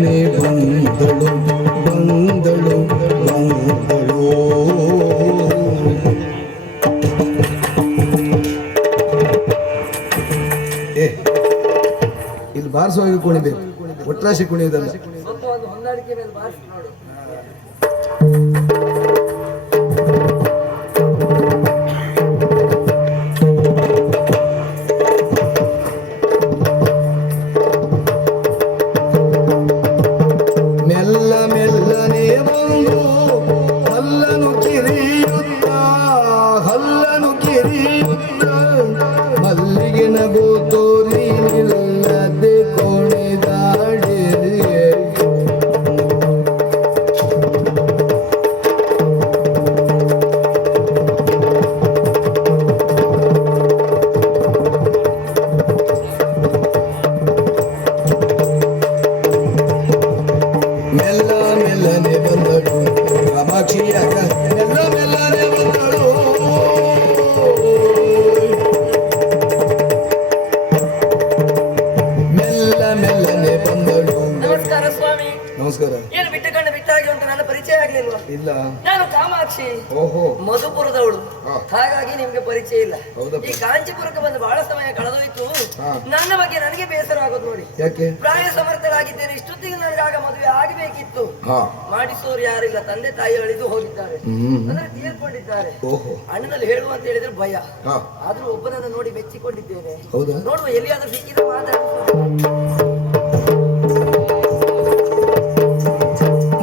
ಮೆಲ್ಲನೆ ಬಂದಳು ಬಂದಳು ಬಂದಳು. ಇಲ್ಲಿ ಬಾರಿಸುವಾಗ ಕುಣಿಬೇಕು, ಒಟ್ರಾಶಿ ಕುಣಿಯೋದಲ್ಲ. ಹೊಂದಾಣಿಕೆ ಮೇಲೆ ಬಾರಿಸಿ ನೋಡು. ಮೆಲ್ಲ ಮೆಲ್ಲನೆ ಬಂದು ಹಲ್ಲನು ಕಿರಿಯುತ್ತ ಹಲ್ಲನು ಕಿರಿಯುತ್ತ ಮಲ್ಲಿಗೆ ನಗು ತೋರಿ ನಿಲ್ಲದೆ ಕೊಣಿದಾಡಿರಿ. ಮೆಲ್ಲ ಮೆಲ್ಲನೆ ಬಂದಳು ಕಾಮಾಕ್ಷಿಯಾಗ ಮೆಲ್ಲ ಮೆಲ್ಲನೆ ಬಂದಳು. ಮೆಲ್ಲ ಮೆಲ್ಲನೆ ಬಂದಳು. ನಮಸ್ಕಾರ ಸ್ವಾಮಿ. ನಮಸ್ಕಾರ. ಏನು ಬಿಟ್ಟುಕೊಂಡು ಬಿಟ್ಟಾಗಿ ಉಂಟು, ನನ್ನ ಪರಿಚಯ ಆಗ್ಲಿಲ್ವಾ? ಇಲ್ಲ. ನಾನು ಕಾಮಾಕ್ಷಿ, ಓಹೋ, ಮಧುಪುರದವಳು. ಹಾ. ಹಾಗಾಗಿ ನಿಮ್ಗೆ ಪರಿಚಯ ಇಲ್ಲ. ಹೌದಪ್ಪ. ಈ ಕಾಂಚೀಪುರಕ್ಕೆ ಬಂದು ಬಹಳ ಸಮಯ ಕಳೆದೋಯ್ತು. ಹಾ. ನನ್ನ ಬಗ್ಗೆ ನನಗೆ ಬೇಸರ ಆಗೋದು ನೋಡಿ. ಯಾಕೆ? ಪ್ರಾಯ ಸಮರ್ಥರಾಗಿದ್ದೇನೆ, ಇಷ್ಟೊತ್ತಿಗೆ ನನಗಾಗ ಮದುವೆ ಆಗಬೇಕಿತ್ತು. ಹಾ. ಮಾಡಿಸೋರು ಯಾರಿಲ್ಲ, ತಂದೆ ತಾಯಿ ಅಳಿದು ಹೋಗಿದ್ದಾರೆ, ಅಂದ್ರೆ ತೀರ್ಕೊಂಡಿದ್ದಾರೆ. ಓಹೋ. ಅಣ್ಣನಲ್ಲಿ ಹೇಳುವ ಅಂತ ಹೇಳಿದ್ರೆ ಭಯ. ಹಾ. ಆದ್ರೂ ಒಬ್ಬನನ್ನು ನೋಡಿ ಮೆಚ್ಚಿಕೊಂಡಿದ್ದೇನೆ. ಹೌದಾ? ನೋಡುವ, ಎಲ್ಲಿಯಾದ್ರೂ ಸಿಕ್ಕಿದ್ರೆ ಮಾತಾಡುವ.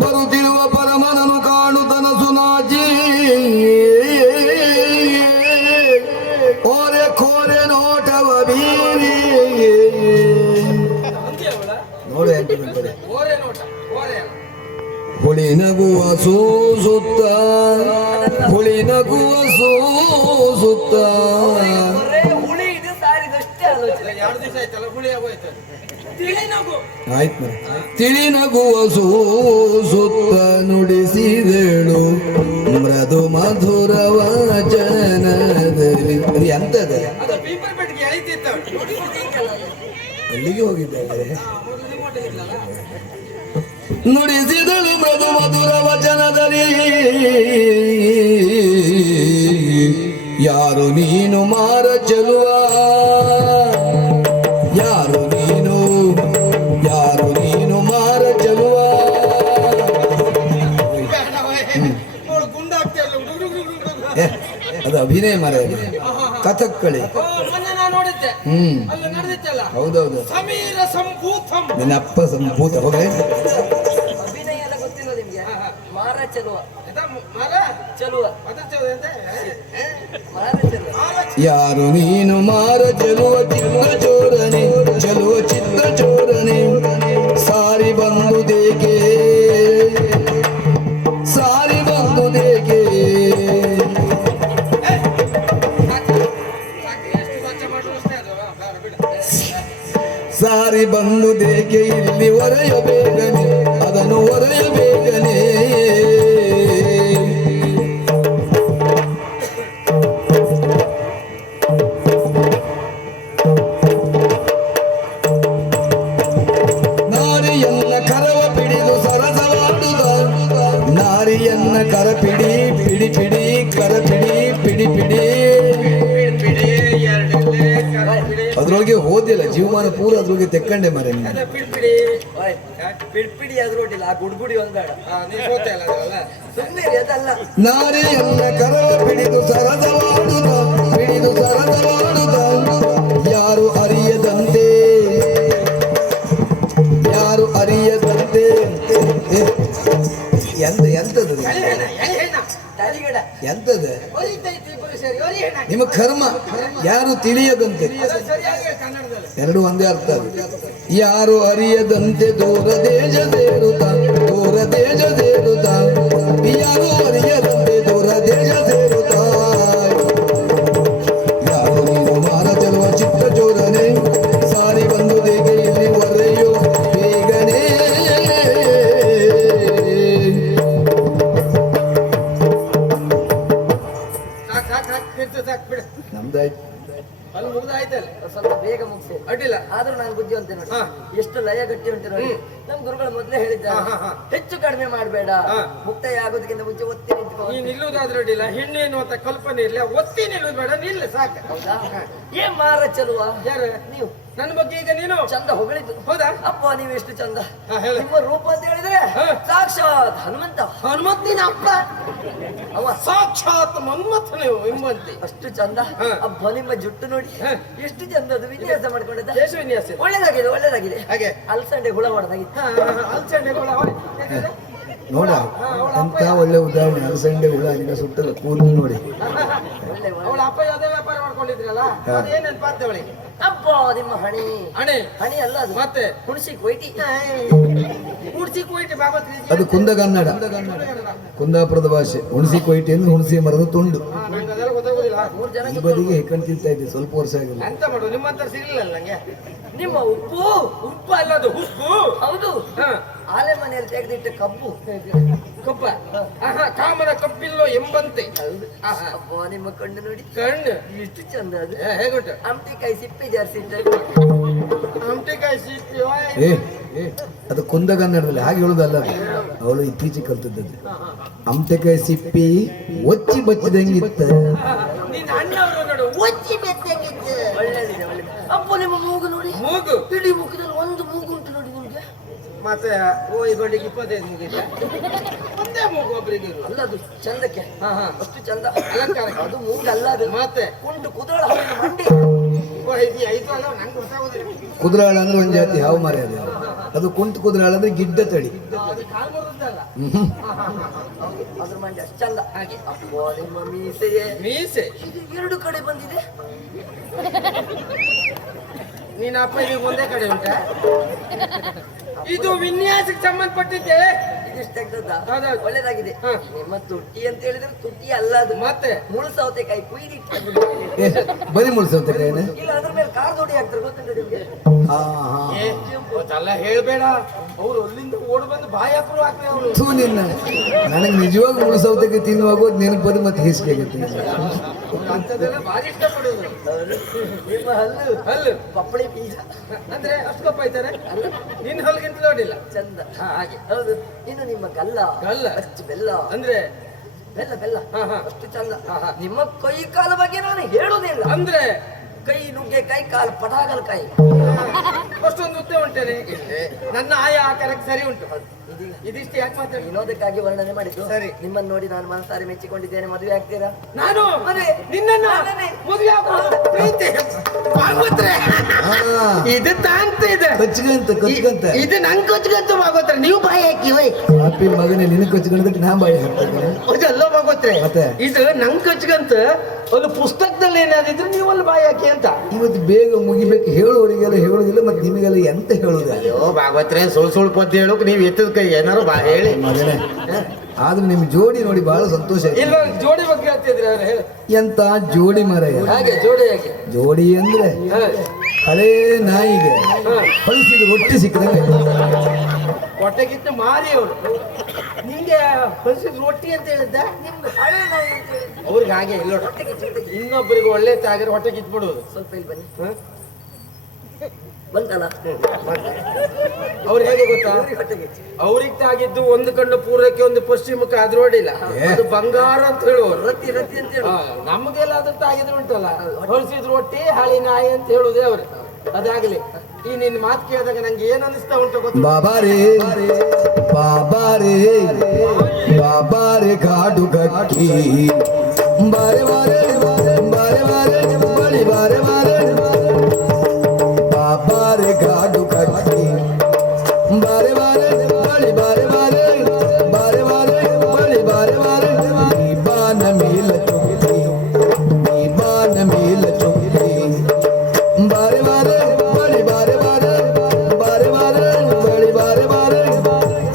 ಬರುತ್ತಿರುವ ಪರಮನನು ಕಾಣುತನಸು ನಾಚಿ ಓರೆ ಕೋರೆ ನೋಟವ ಬೀರಿ ನೋಡು ಎಂಟು ಗಂಟೆ ಹುಳಿ ನಗುವ ಸೂಸುತ್ತ ಹುಳಿ ನಗುವ ಸೂಸುತ್ತ. ಹುಳಿ ಇದು ಸಾರಿದಷ್ಟೇ ಆಲೋಚನೆ. 2 ದಿವಸ ಆಯ್ತಲ್ಲ, ಹುಳಿ ಆಗೋಯ್ತು. ಆಯ್ತು. ತಿಳಿ ನಗುವ ಸೂಸುತ್ತ ನುಡಿಸಿದಳು ಮೃದು ಮಧುರ ವಚನದಲ್ಲಿ. ಅದು ಎಂತದ? ಅಲ್ಲಿಗೆ ಹೋಗಿದ್ದಾರೆ. ನುಡಿಸಿದಳು ಮೃದು ಮಧುರ ವಚನದಲ್ಲಿ, ಯಾರು ನೀನು ಮಾರ ಚೆಲುವ, ಯಾರು ನೀನು, ಯಾರು ನೀನು ಮಾರ ಚೆಲುವ. ಅದು ಅಭಿನಯ ಮರ, ಕಥಕ್ಕಳಿ. ಹೌದೌದು. ನಿನ್ನ ಅಪ್ಪ ಸಂಭೂತ. ಹೋಗ್ರೆ ಅಭಿನಯ ಎಲ್ಲ ಗೊತ್ತಿಲ್ಲ ನಿಮ್ಗೆ? ಮಾರ ಚೆಲುವ ಚೆಲುವ ಮಾರ ಚೆಲುವ. ಯಾರು ನೀನು ಮಾರ ಚೆಲುವ ಚಿತ್ತ ಚೋರನೆ, ಚೆಲುವ ಚಿತ್ತ ಚೋರನೆ ಸಾರಿ ಬಂದುದೇಕೆ, ಸಾರಿ ಬಂದುದೇಕೆ. ಸಾರಿ ಬಂದುದೇಕೆ ಇಲ್ಲಿ ಒರೆಯ ಬೇಗನೆ, ಅದನ್ನು ಒರೆಯ ಬೇಗನೆ. ನಾರಿಯನ್ನ ಕರವ ಪಿಡಿದು ಸರಸವಾಡುದ, ನಾರಿಯನ್ನ ಕರ ಪಿಡಿ ಪಿಡಿ ಪಿಡಿ ಕರ ಪಿಡಿ ಪಿಡಿ ಪಿಡಿ. ಅದ್ರೊಳಗೆ ಹೋದಿಲ್ಲ ಜೀವಮಾನ ಪೂರ, ಅದ್ರೊಳಗೆ ತೆಕ್ಕಂಡೆ ಮರೆ. ಪಿಡ್ಪಿಡಿ ಅದ್ರೊಟ್ಟಿಲ್ಲ, ಆ ಗುಡ್ಗುಡಿ ಒಂದ್ ಬೇಡ. ಸುಮ್ಮನೆ ಅದಲ್ಲ. ನಾರಿಯನ್ನ ಕರವ ಪಿಡಿದು ಸರಸವಾಡುದ, ಪಿಡಿದು ಸರಸವಾಡುದ ಯಾರು ಅರಿಯದಂತೆ, ಯಾರು ಅರಿಯದಂತೆ. ಎಂತದ ಎಂತದ ನಿಮ್ಮ ಕರ್ಮ, ಯಾರು ತಿಳಿಯದಂತೆ. ಎರಡು ಒಂದೇ ಅರ್ಥ. ಯಾರು ಅರಿಯದಂತೆ ದೂರ ದೇಶ ಸೇರುತ್ತ, ದೂರ ದೇಶ ಸೇರುತ್ತ, ಯಾರು ಅರಿಯದಂತೆ ದೂರ ದೇಶ ಸೇರುತ್ತ. ಯಾರು ನೀನು ಮಾರ ಚೆಲುವ ಚಿತ್ತ ಚೋರನೆ, ಸಾರಿ ಬಂದು ದೇಗೆ ಇಲ್ಲಿ ಒರೆಯೋ ಬೇಗನೆ. ನಮ್ದಾಯ್ತು. ಅಲ್ಲಿ ಮುಗ್ದಾಯ್ತಲ್ಲ, ಸ್ವಲ್ಪ ಬೇಗ ಮುಗಿಸಿ ಅಡ್ಡಿಲ್ಲ. ಆದ್ರೂ ನಾನು ಬುದ್ಧಿ ಅಂತ ನೋಡಿ, ಎಷ್ಟು ಲಯ ಗಟ್ಟಿ ಉಂಟು ನೋಡಿ. ನಮ್ ಗುರುಗಳು ಮೊದ್ಲೇ ಹೇಳಿದ್ದಾರೆ ಹೆಚ್ಚು ಕಡಿಮೆ ಮಾಡಬೇಡ, ಮುಕ್ತಾಯ ಆಗೋದಕ್ಕಿಂತ ಮುಂಚೆ ಒತ್ತಿ ನಿಂತ್ಕೊ. ನೀನ್ ನಿಲ್ಲುದಾದ್ರೆ ಅಡ್ಡಿಲ್ಲ, ಹೆಣ್ಣು ಎನ್ನುವಂತ ಕಲ್ಪನೆ ಇರ್ಲಿ, ಒತ್ತಿ ನಿಲ್ಲುದು ಬೇಡ, ನಿಲ್ಲ ಸಾಕು. ಹೌದಾ? ಏನ್ ಮಾರ ಚಲುವ ಯಾರು? ನೀವು. ನನ್ನ ಬಗ್ಗೆ ಈಗ ನೀನು ಚಂದ ಹೊಗಳಿದ್ದು. ಹೌದಾ? ಅಪ್ಪ ನೀವು ಎಷ್ಟು ಚಂದ. ಹೇಳು. ನಿಮ್ಮ ರೂಪ ಅಂತ ಹೇಳಿದ್ರೆ ಸಾಕ್ಷಾತ್ ಹನುಮಂತ. ಹನುಮಂತಿನ ಅಪ್ಪ ಅವ ಸಾಕ್ಷಾತ್ ಮನ್ಮಥ ನೀವು ಎಂಬಂತೆ. ಅಷ್ಟು ಚಂದ. ಅಬ್ಬ ನಿಮ್ಮ ಜುಟ್ಟು ನೋಡಿ ಎಷ್ಟು ಚಂದ, ಅದು ವಿನ್ಯಾಸ ಮಾಡ್ಕೊಂಡಿದ್ದ. ಕೇಶ ವಿನ್ಯಾಸ ಇದೆ. ಒಳ್ಳೇದಾಗಿದೆ, ಒಳ್ಳೇದಾಗಿದೆ. ಹಾಗೆ ಅಲ್ಸಂಡೆ ಹುಳ ಹೊಡೆದಾಗಿತ್ತು. ಅಲ್ಚಂಡೆಗಳ ನೋಡ ಎಂತ ಒಳ್ಳೆ ಉದಾಹರಣೆ. ಅಲಸಂಡೆ ಹುಳ ನಿನ್ನ ಸುಟ್ಟದ ಕೂದಲು ನೋಡಿ. ಒಳ್ಳೆ ಅವಳ ಅಪ್ಪ ಯಾವುದೇ ವ್ಯಾಪಾರ ಮಾಡ್ಕೊಂಡಿದ್ರಲ್ಲ, ಅದೇನೇನ್ ಪಾರ್ತೆ ಅವಳಿಗೆ? ಅಪ್ಪ ನಿಮ್ಮ ಹಣಿ ಹಣೆ ಹಣಿ ಅಲ್ಲ ಅದು, ಮತ್ತೆ ಹುಣಸಿ ಕೊಯ್ಟಿ. ಕೂಡ್ಸಿ ಕೂಯ್ಟಿ ಬಾಬತ್ ಅದು ಕುಂದಗನ್ನಡ, ಕುಂದಾಪುರದ ಭಾಷೆ. ಹುಣಸಿ ಕೊಯ್ಟಿ ಅಂದ್ರೆ ಹುಣಸಿ ಮರದ ತುಂಡು. ನಂಗೆ ಅದೆಲ್ಲ ಗೊತ್ತಾಗೋದಿಲ್ಲ. 3 ಜನ ಈ ಬದಿಗೆ ಹೆಕ್ಕಂಡ್ ತಿಂತಾ ಇದ್ದೆ, ಸ್ವಲ್ಪ ವರ್ಷ ಆಗಿಲ್ಲ. ಎಂತ ಮಾಡು, ನಿಮ್ಮಂತ ಸಿಗ್ಲಿಲ್ಲ ನಂಗೆ. ನಿಮ್ಮ ಉಪ್ಪು ಉಪ್ಪು ಅಲ್ಲದು ಉಪ್ಪು. ಹೌದು, ಆಲೆ ಮನೆಯಲ್ಲಿ ತೆಗೆದಿಟ್ಟ ಕಬ್ಬು. ಕಪ್ಪ ಕಾಮನ ಕಪ್ಪಿಲ್ಲೋ ಎಂಬಂತೆ. ಅಪ್ಪ ನಿಮ್ಮ ಕಣ್ಣು ನೋಡಿ ಕಣ್ಣು ಎಷ್ಟು ಚಂದ ಅದು. ಹೇಗುಂಟು? ಆಮ್ಟಿಕಾಯಿ ಸಿಪ್ಪೆ ಜಾರಿಸಿಟ್ಟ ಆಮ್ಟಿಕಾಯಿ ಸಿಪ್ಪಿ ಏ ಅದು ಕುಂದಗನ್ನಡದಲ್ಲಿ ಹಾಗೆ ಹೇಳುದಲ್ಲ. ಅವಳು ಇತ್ತೀಚೆಗೆ ಕಲ್ತದ್ದು. ಅಮಟೆಕಾಯಿ ಸಿಪ್ಪಿ ಒಚ್ಚಿ ಬಚ್ಚಿದಂಗಿತ್ತ. ನಿನ್ನ ಅಣ್ಣವರು ನೋಡು ಒಚ್ಚಿ ಬೆತ್ತಂಗಿತ್ತು. ಒಳ್ಳೆದಿದೆ, ಒಳ್ಳೆದಿದೆ. ಅಪ್ಪ ನಿಮ್ಮ ಮೂಗು ನೋಡಿ, ಮೂಗು ಇಡೀ ಮುಖದಲ್ಲಿ ಒಂದು ಮೂಗು ಉಂಟು ನೋಡಿ ನಿಮ್ಗೆ. ಮತ್ತೆ ಓ ಈ ಗಂಡಿಗೆ 25 ಮುಗಿದ ಒಂದೇ ಮೂಗು ಒಬ್ಬರಿಗೆ ಅಲ್ಲ ಅದು ಚಂದಕ್ಕೆ. ಅಷ್ಟು ಚಂದ ಅಲಂಕಾರ. ಅದು ಮೂಗು ಅಲ್ಲ, ಅದು ಮತ್ತೆ ಕುಂಟು ಕುದಳ ಹಣ್ಣಿನ ಮಂಡಿ. ಐದು ಅಲ್ಲ ನಂಗೆ ಗೊತ್ತಾಗೋದಿಲ್ಲ. ಕುದುರಾಳ ಅಂದ್ರೆ ಒಂದ್ ಜಾತಿ ಹಾವು ಮರೆ ಅದು. ಅದು ಕುಂಟು ಕುದುರಾಳ ಅಂದ್ರೆ ಗಿಡ್ಡ ತಳಿ. ಅದು ಕಾಲು ಮುರಿದಲ್ಲ. ಅದ್ರ ಮಂಡಿ ಅಷ್ಟು ಚಂದ. ಹಾಗೆ ಅಪ್ಪ ನಿಮ್ಮ ಮೀಸೆಯೇ ಮೀಸೆ ಇದು 2 ಕಡೆ ಬಂದಿದೆ. ನೀನ್ ಅಪ್ಪ ಇದೀಗ ಒಂದೇ ಕಡೆ ಉಂಟ. ಇದು ವಿನ್ಯಾಸಕ್ಕೆ ಸಂಬಂಧಪಟ್ಟಿದ್ದೆ. ಇದಿಷ್ಟು ತೆಗ್ದದ್ದ? ಹೌದೌದು. ಒಳ್ಳೇದಾಗಿದೆ. ನಿಮ್ಮ ತುಟ್ಟಿ ಅಂತ ಹೇಳಿದ್ರೆ ತುಟ್ಟಿ ಅಲ್ಲ ಅದು, ಮತ್ತೆ ಮುಳು ಸೌತೆಕಾಯಿ ಕುಯ್ದಿಟ್ಟು. ಏ ಬರೀ ಮುಳ್ಸೌತೆಕಾಯಿನ? ಇಲ್ಲ, ಅದ್ರ ಮೇಲೆ ಕಾರ್ ದೊಡ್ಡಿ ಹಾಕ್ತಾರೆ, ಗೊತ್ತುಂಟ ನಿಮ್ಗೆ? ಅದೆಲ್ಲ ಹೇಳ್ಬೇಡ. ಅವ್ರು ಅಲ್ಲಿಂದ ಓಡ್ ಬಂದು ಬಾಯಿ ಹಾಕರು ಹಾಕ್ರಿ ಅವರು. ಥೂ ನಿನ್ನ. ನನಗೆ ನಿಜವಾಗಿ ಮುಳ್ಸೌತೆಕಾಯಿ ತಿನ್ನುವಾಗ ನೆನಪದು ಮತ್ತೆ ಹಿಸ್ಕೆ ಆಗುತ್ತೆ. ಅಂತದೆಲ್ಲ ಭಾರಿ ಇಷ್ಟಪಡೋದು. ನಿಮ್ಮ ಹಲ್ಲು ಹಲ್ಲು ಪಪ್ಪಳಿ ಬೀಜ ಅಂದ್ರೆ ಅಷ್ಟು ಕಪ್ಪ ಆಯ್ತಾರೆ. ನಿನ್ನ ಹಲ್ಗಿಂತ ನೋಡಿಲ್ಲ ಚಂದ. ಹಾಗೆ. ಹೌದು. ಇನ್ನು ನಿಮ್ಮ ಗಲ್ಲ ಗಲ್ಲ ಅಷ್ಟು ಬೆಲ್ಲ, ಅಂದ್ರೆ ಬೆಲ್ಲ ಬೆಲ್ಲ ಅಷ್ಟು ಚಂದ. ನಿಮ್ಮ ಕೈ ಕಾಲ ಬಗ್ಗೆ ನಾನು ಹೇಳುವುದಿಲ್ಲ. ಅಂದ್ರೆ ಕೈ ನುಗ್ಗೆಕಾಯಿ, ಕಾಲು ಪಟಾಗಲಕಾಯಿ. ಅಷ್ಟೊಂದು ಉದ್ದ ಉಂಟೇನೆ. ನನ್ನ ಆಯಾ ಆಕಾರಕ್ಕೆ ಸರಿ ಉಂಟು. ಇದಿಷ್ಟು ಯಾಕೆ ಮಾತಾಡಿ? ವಿನೋದಕ್ಕಾಗಿ ವರ್ಣನೆ ಮಾಡಿದ್ದು. ಸರಿ. ನಿಮ್ಮನ್ನು ನೋಡಿ ನಾನು ಮನಸಾರಿ ಮೆಚ್ಚಿಕೊಂಡಿದ್ದೇನೆ. ಮದುವೆ ಆಗ್ತೀರಾ? ನಾನು ಮದುವೆ ನಿನ್ನನ್ನ ನಾನೇ. ಮದುವೆ ಆಗೋದು ಪ್ರೀತಿ. ಭಾಗವತ್ರೆ, ಇದು ತಾಂತ ಇದೆ. ಕಚ್ಕಂತ ಇದು ನಂಗೆ ಕೊಚ್ಕಂತ ಭಾಗವತ್ರೆ. ನೀವು ಬಾಯಿ ಹಾಕಿ ಹೋಯ್. ಅಪ್ಪಿ ಮಗನೇ ನಿನ್ನ ಕಚ್ಕೊಂಡದಕ್ಕೆ ನಾ ಬಾಯಿ ಹಾಕ್ತೇನೆ. ಅದೆಲ್ಲ ಭಾಗವತ್ರೆ. ಮತ್ತೆ? ಇದು ನಂಗೆ ಕೊಚ್ಕಂತ ಒಂದು ಪುಸ್ತಕದಲ್ಲಿ ಏನಾದಿದ್ರೆ ನೀವು ಅಲ್ಲಿ ಬಾಯಿ ಹಾಕಿ ಅಂತ. ಇವತ್ತು ಬೇಗ ಮುಗಿಬೇಕು. ಹೇಳುವವರಿಗೆಲ್ಲ ಹೇಳುದಿಲ್ಲ, ಮತ್ತೆ ನಿಮಗೆಲ್ಲ ಎಂತ ಹೇಳುದು? ಅಯ್ಯೋ ಭಾಗವತ್ರೆ, ಸುಳ್ಳು ಪದ್ಯ ಹೇಳೋಕೆ ನೀವು ಎತ್ತದ ಕೈ ಏನಾರು ಬಾ ಹೇಳಿ. ಮಗನೇ, ಆದ್ರೆ ನಿಮ್ ಜೋಡಿ ನೋಡಿ ಬಹಳ ಸಂತೋಷ ಆಯ್ತು. ಇಲ್ಲ ಜೋಡಿ ಬಗ್ಗೆ ಹೇಳ್ತಿದ್ರೆ ಅವ್ರು ಹೇಳಿ. ಎಂತ ಜೋಡಿ ಮರಯ್ಯ. ಹಾಗೆ ಜೋಡಿ ಹಾಕಿ. ಜೋಡಿ ಅಂದ್ರೆ ಹಳೇ ನಾಯಿಗೆ ಹೊಲಿಸಿದ ರೊಟ್ಟಿ ಸಿಕ್ಕದಂಗೆ. ಹೊಟ್ಟೆಗಿತ್ತು ಮಾರಿ ಅವರು. ನಿಂಗೆ ಹೊಲಿಸಿದ ರೊಟ್ಟಿ ಅಂತ ಹೇಳಿದ್ದ. ನಿಮ್ದು ಹಳೆ ನಾಯಿ ಅಂತ ಹೇಳಿ. ಅವ್ರಿಗೆ ಹಾಗೆ ಇಲ್ಲ. ಹೊಟ್ಟೆಗೆ ಚಿಂತೆಗೆ. ಇನ್ನೊಬ್ಬರಿಗೆ ಒಳ್ಳೆ ತಾಗಿದ್ರೆ ಹೊಟ್ಟೆ ಕಿತ್ಬಿಡುವುದು. ಸ್ವಲ್ಪ ಇಲ್ಲಿ ಬನ್ನಿ. ಬಂತಲ್ಲ, ಅವ್ರು ಹೇಗೆ ಗೊತ್ತಾ? ಹೊಟ್ಟೆಗೆ ಅವ್ರಿಗೆ ತಾಗಿದ್ದು ಒಂದು ಕಣ್ಣು ಪೂರ್ವಕ್ಕೆ ಒಂದು ಪಶ್ಚಿಮಕ್ಕೆ ಆದ್ರೂ ಅಡ್ಡಿಲ್ಲ. ಅದು ಬಂಗಾರ ಅಂತ ಹೇಳುವರು. ರತಿ ರತಿ ಅಂತ ಹೇಳಿ. ನಮಗೆಲ್ಲ ಅದ್ರ ತಾಗಿದ್ರು ಉಂಟಲ್ಲ, ಹೊಲಿಸಿದ್ರು ರೊಟ್ಟಿ ಹಾಳಿ ನಾಯಿ ಅಂತ ಹೇಳುದೇ ಅವ್ರು. ಅದಾಗಲಿ. ಈ ನಿನ್ನ ಮಾತು ಕೇಳಿದಾಗ ನಂಗೆ ಏನ್ ಅನಿಸ್ತಾ ಉಂಟು ಗೊತ್ತಾ? ಬಾಬಾರೇ ಬಾಬಾರೇ ಬಾಬಾರೇ ಗಾಡು ಗಟ್ಟಿ ಬಾರೆ ಬಾರೆ ಬಾರೆ ಬಾರೆ ಬಳಿ ಬಾರೆ ಬಾರೆ ಬಾಬಾರೇ ಗಾಡು ಗಟ್ಟಿ ಬಾರೆ ಬಾರೆ ಬಳಿ ಬಾರೆ ಬಾರೆ ಬಾರೆ ಬಾರೆ ಬಳಿ ಬಾರೆ ಬಾರೆ ಬಾನ ಮೇಲ ಚೊಕ್ಕಿ ಬಾನ ಮೇಲ ಚೊಕ್ಕಿ ಬಾರೆ ಬಾರೆ ಬಳಿ ಬಾರೆ ಬಾರೆ ಬಾರೆ ಬಾರೆ ಬಳಿ ಬಾರೆ ಬಾರೆ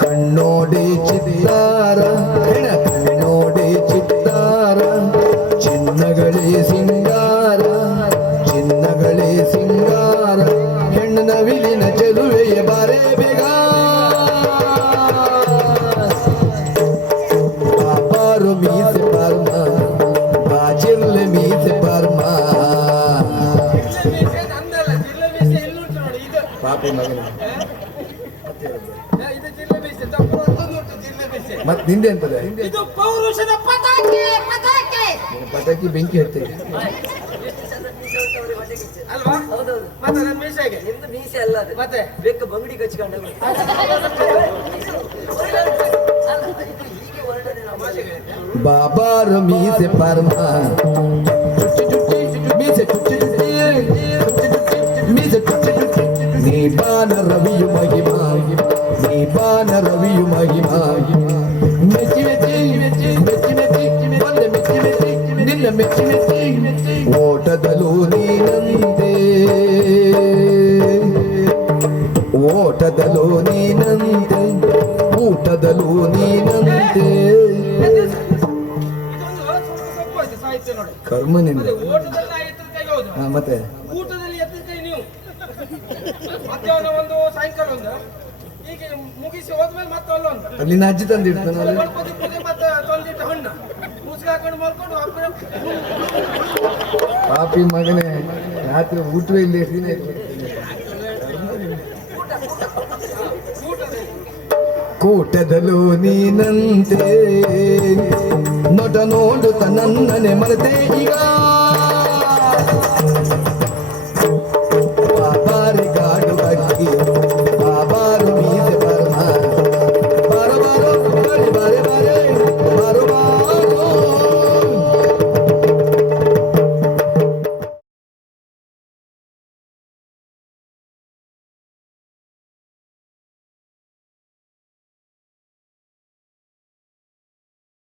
ಕಣ್ಣೋಡಿ ಚಿತ್ತಾರ ಕಣ್ಣೋಡಿ ಚಿತ್ತಾರ ಚಿನ್ನಗಳೇ ಸಿಂಗಾರ ಚಿನ್ನಗಳೇ ಸಿಂಗಾರ ಹೆಣ್ಣು ನವಿಲಿನ ಚೆಲುವೆಯ ಬಾರೆ ಬೇಗ ಬಾಬಾರು ಮೀಸೆ ಬರ್ಮ ಬಾಜಿರ್ಲೆ ಮೀಸೆ ಬರ್ಮ ನಂದಲ್ಲ ಜಿಲ್ಲೆ ಮೀಸೆ ಇಲ್ಲಿ ಉಂಟು ನೋಡಿ ಇದು. ಪಾಪಿ ಮಗನ ಮತ್ ನಿಂದೆ ಅಂತದೆ ಇದು ಪೌರುಷದ ಪತಾಕೆ ಪತಾಕೆ ಪಟಾಕಿ ಬೆಂಕಿ ಹತ್ತಿ ಎಷ್ಟು ಚಂದ ಮೀಸೆ ಉಂಟವ್ರಿಗೆ ಹೊಟ್ಟೆ ಕಿಚ್ಚು. ಅಲ್ವಾ ಹೌದೌದು. ಮತ್ತೆ ನನ್ನ ಮೀಸೆಗೆ ನಿಮ್ದು ಮೀಸೆ ಅಲ್ಲ ಅದು. ಮತ್ತೆ? ಬೆಕ್ಕ ಬಂಗಡಿ ಕಚ್ಕೊಂಡ ಅಲ್ಲ, ಇದು ಹೀಗೆ ಹೊರಡದೆ ನಾವು ಭಾಷೆಗೆ. ಬಾಬಾರ ಮೀಸೆ ಪರ್ಮ ಮೀಸೆ ಚುಚ್ಚಿ ಮೀಸೆ ಚುಚ್ಚಿ ನೀ ಬಾನ ರವಿಯು ಮಹಿಮಾ ನೀ ಬಾನ ರವಿಯು ಮಹಿಮಾ ಮೆಚ್ಚಿ ಮೆಚ್ಚಿ ಮೆಚ್ಚಿ ಮೆಚ್ಚಿ ಮೆಚ್ಚಿ ಬಂದೆ ಮೆಚ್ಚಿ ಮೆಚ್ಚಿ ನಿನ್ನ ಮೆಚ್ಚಿ ಮೆಚ್ಚಿ ಓಟದಲು ನೀನಂತೆ ಓಟದಲು ನೀನಂತೆ ಊಟದಲು ನೀನಂತೆ ಇದೊಂದು ಸ್ವಲ್ಪ ಆಯ್ತು ಸಾಹಿತ್ಯ ನೋಡಿ. ಕರ್ಮ ನಿಂದ ಮತ್ತೆ ಓಟದಲ್ಲಿ ನಾ ಎತ್ತದ ಕೈ ಹೌದು, ಮತ್ತೆ ಊಟದಲ್ಲಿ ಎತ್ತದ ಕೈ ನೀವು. ಮಧ್ಯಾಹ್ನ ಒಂದು ಸಾಯಂಕಾಲ ಒಂದು ಹೀಗೆ ಮುಗಿಸಿ ಹೋದ್ಮೇಲೆ ಮತ್ತೆ ಅಲ್ಲೊಂದು ಅಲ್ಲಿ ನಿನ್ನ ಅಜ್ಜಿ ತಂದಿಡ್ತಾನಲ್ಲ ಗಣಪತಿ ಪೂಜೆ ಮತ್ತೆ ತೊಂದಿಟ್ಟು ಹಣ್ಣು ಮುಸ್ಗ ಹಾಕೊಂಡು ಮಲ್ಕೊಂಡು ಒಬ್ಬರು ಪಾಪಿ ಮಗನೇ ರಾತ್ರಿ ಊಟವೇ ಇಲ್ಲಿ ಕೂಟದಲು ನೀನಂತೆ ನೊಟ ನೋಡುತ್ತ ನನ್ನನೆ ಮರೆತೆ ಈಗ